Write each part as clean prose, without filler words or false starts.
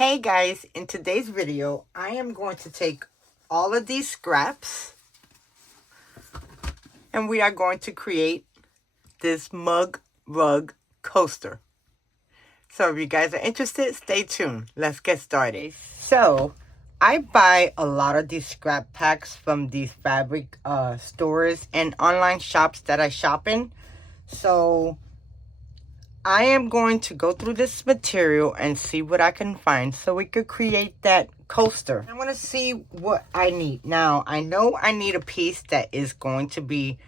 Hey guys, in today's video, I am going to take all of these scraps and we are going to create this mug rug coaster. So if you guys are interested, stay tuned. Let's get started. So I buy a lot of these scrap packs from these fabric stores and online shops that I shop in. So I am going to go through this material and see what I can find so we could create that coaster. I'm going to see what I need. Now, I know I need a piece that is going to be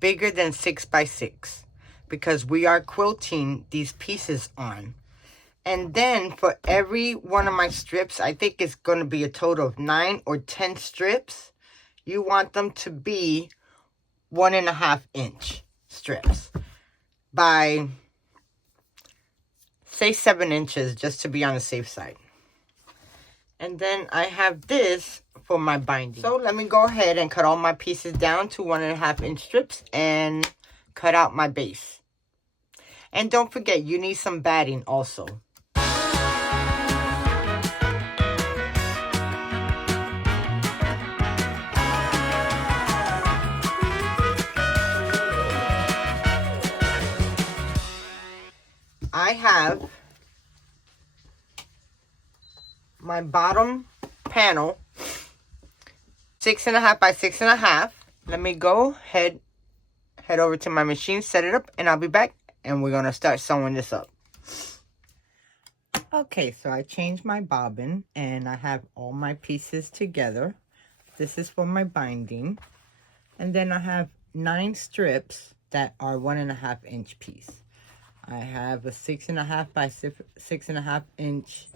bigger than 6x6 because we are quilting these pieces on. And then for every one of my strips, I think it's going to be a total of 9 or 10 strips. You want them to be 1.5 inch strips by, say, 7 inches, just to be on the safe side. And then I have this for my binding. So let me go ahead and cut all my pieces down to 1.5 inch strips and cut out my base. And don't forget, you need some batting also. I have my bottom panel 6.5 by 6.5. Let me go head over to my machine, set it up, and I'll be back and we're gonna start sewing this up. Okay, so I changed my bobbin and I have all my pieces together. This is for my binding. And then I have 9 strips that are 1.5 inch piece. I have a 6.5 by 6.5 inch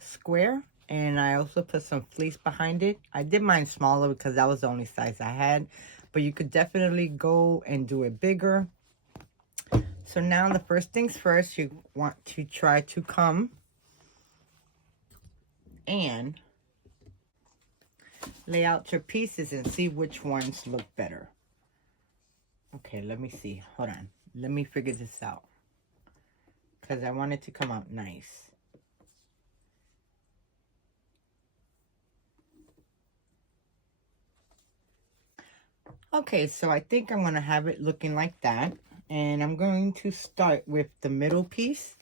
square, and I also put some fleece behind it. I did mine smaller because that was the only size I had, but you could definitely go and do it bigger. So now the first things first, you want to try to come and lay out your pieces and see which ones look better. Okay, let me see. Hold on. Let me figure this out, because I want it to come out nice. Okay, so I think I'm going to have it looking like that. And I'm going to start with the middle piece.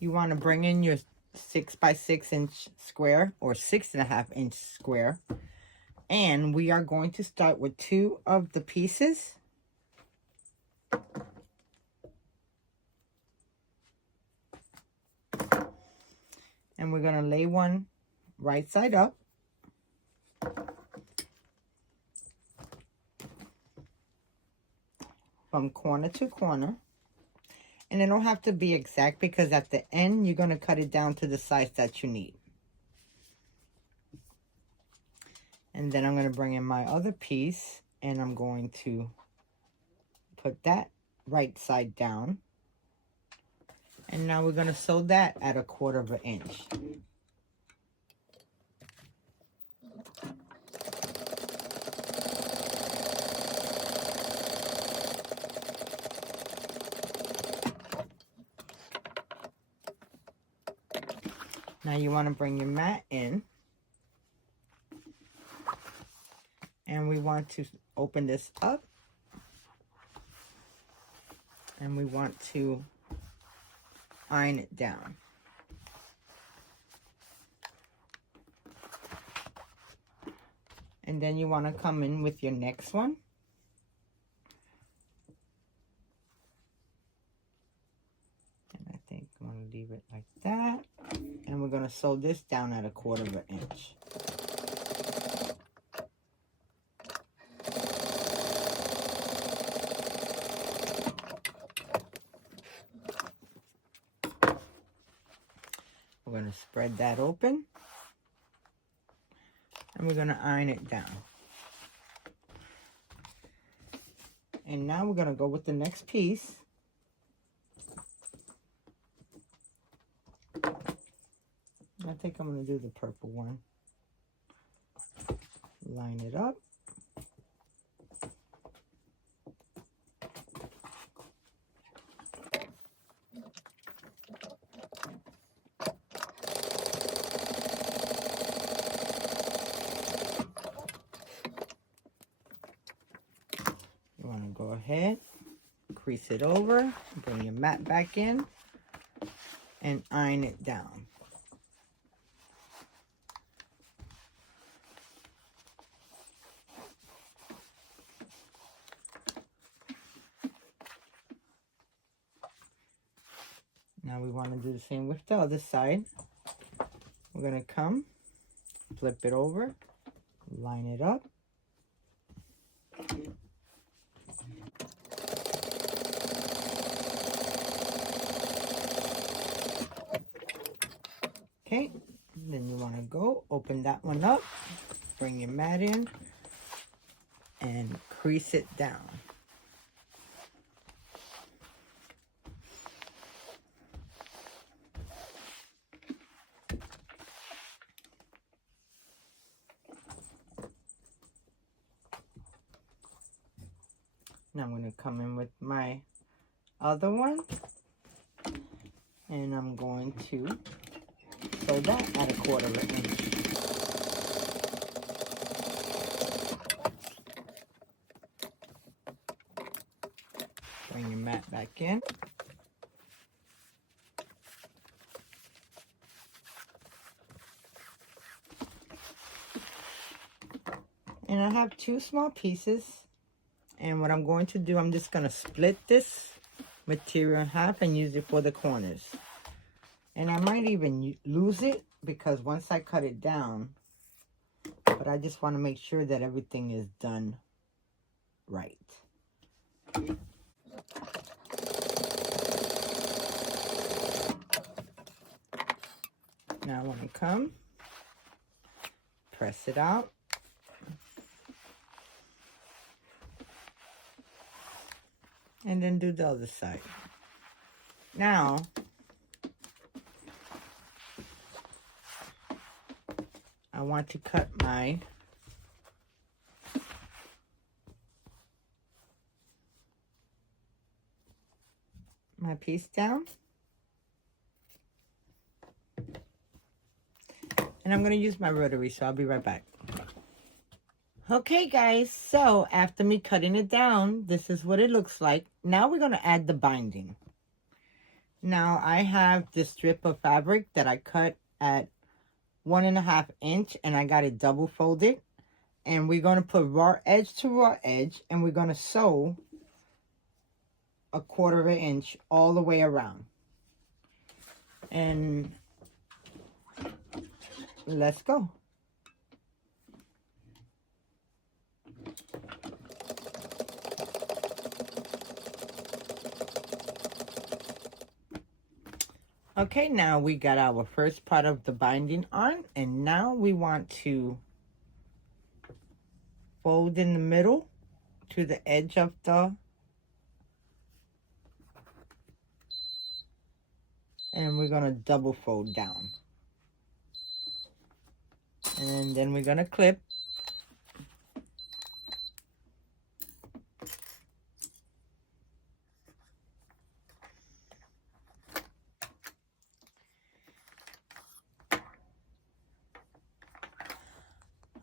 You want to bring in your 6 by 6 inch square or 6.5 inch square. And we are going to start with 2 of the pieces. And we're going to lay one right side up. From corner to corner. And it don't have to be exact because at the end you're going to cut it down to the size that you need. And then I'm going to bring in my other piece and I'm going to put that right side down. And now we're going to sew that at 1/4 inch. Now you want to bring your mat in. And we want to open this up. And we want to iron it down. And then you want to come in with your next one. And I think I'm going to leave it like that. And we're going to sew this down at 1/4 inch. We're going to spread that open. And we're going to iron it down. And now we're going to go with the next piece. I think I'm going to do the purple one. Line it up. ahead, crease it over, bring your mat back in, and iron it down. Now we want to do the same with the other side. We're going to come, flip it over, line it up. Okay, then you want to go open that one up, bring your mat in, and crease it down. Now I'm going to come in with my other one, and I'm going to sew that at 1/4 inch. Bring your mat back in. And I have 2 small pieces. And what I'm going to do, I'm just going to split this material in half and use it for the corners. And I might even lose it because once I cut it down, but I just want to make sure that everything is done right. Now I want to come, press it out. And then do the other side. Now, I want to cut my piece down. And I'm going to use my rotary, so I'll be right back. Okay, guys, so after me cutting it down, this is what it looks like. Now we're going to add the binding. Now, I have this strip of fabric that I cut at 1.5 inch, and I got it double folded. And we're going to put raw edge to raw edge, and we're going to sew 1/4 inch all the way around. And let's go. Okay, now we got our first part of the binding on, and now we want to fold in the middle to the edge of the, and we're going to double fold down. And then we're going to clip.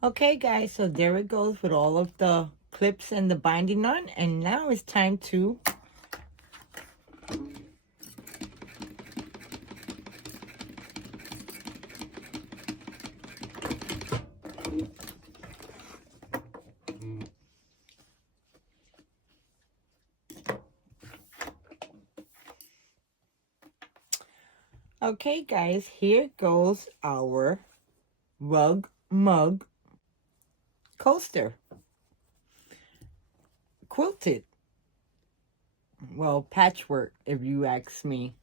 Okay, guys, so there it goes with all of the clips and the binding on, and now it's time to okay, guys, here goes our rug mug coaster. Quilted. Well, patchwork, if you ask me.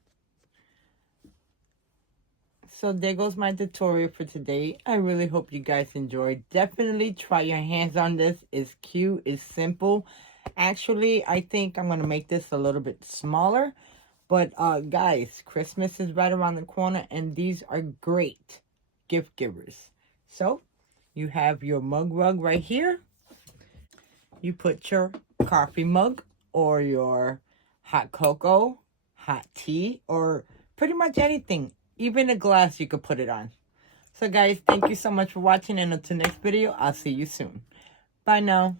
So there goes my tutorial for today. I really hope you guys enjoyed. Definitely try your hands on this. It's cute. It's simple. Actually, I think I'm going to make this a little bit smaller. But, guys, Christmas is right around the corner, and these are great gift givers. So, you have your mug rug right here. You put your coffee mug or your hot cocoa, hot tea, or pretty much anything. Even a glass you could put it on. So, guys, thank you so much for watching, and until next video, I'll see you soon. Bye now.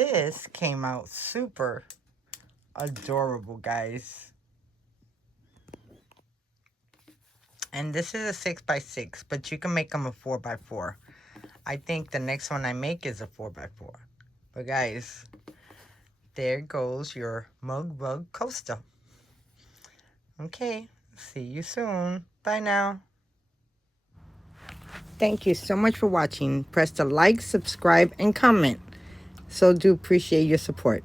this came out super adorable, guys. And this is a 6x6, but you can make them a 4x4. I think the next one I make is a 4x4. But guys, there goes your mug rug coaster. Okay, see you soon. Bye now. Thank you so much for watching. Press the like, subscribe, and comment. So do appreciate your support.